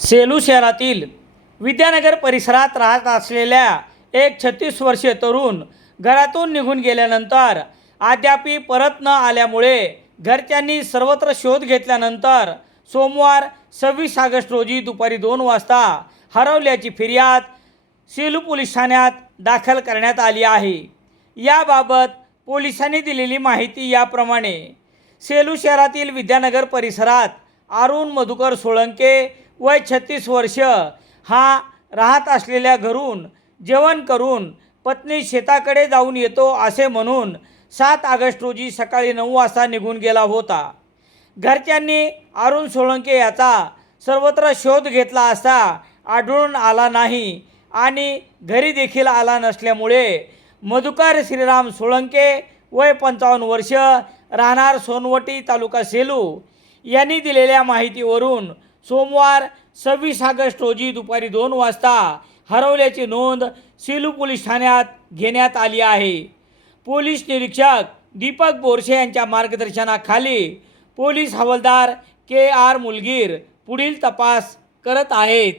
सेलू शहरातील विद्यानगर परिसरात राहत असलेल्या एक छत्तीस वर्षीय तरुण घरातून निघून गेल्यानंतर अद्यापी परत न आल्यामुळे घरच्यांनी सर्वत्र शोध घेतल्यानंतर सोमवार सव्वीस ऑगस्ट रोजी दुपारी दोन वाजता हरवल्याची फिर्याद सेलू पोलीस ठाण्यात दाखल करण्यात आली आहे. याबाबत पोलिसांनी दिलेली माहिती याप्रमाणे सेलू शहरातील विद्यानगर परिसरात अरुण मधुकर सोळंके वय छत्तीस वर्ष हा राहत असलेल्या घरून जेवण करून पत्नी शेताकडे जाऊन येतो असे म्हणून सात ऑगस्ट रोजी सकाळी नऊ वाजता निघून गेला होता. घरच्यांनी अरुण सोळंके याचा सर्वत्र शोध घेतला असता आढळून आला नाही आणि घरी देखील आला नसल्यामुळे मधुकर श्रीराम सोळंके वय पंचावन्न वर्ष राहणार सोनवटी तालुका सेलू यांनी दिलेल्या माहितीवरून सोमवार सव्वीस ऑगस्ट रोजी दुपारी दोन वाजता हरवल्याची नोंद सेलू पोलीस ठाण्यात घेण्यात आली आहे. पोलीस निरीक्षक दीपक बोरसे यांच्या मार्गदर्शनाखाली पोलीस हवालदार के आर मुलगीर पुढील तपास करत आहेत.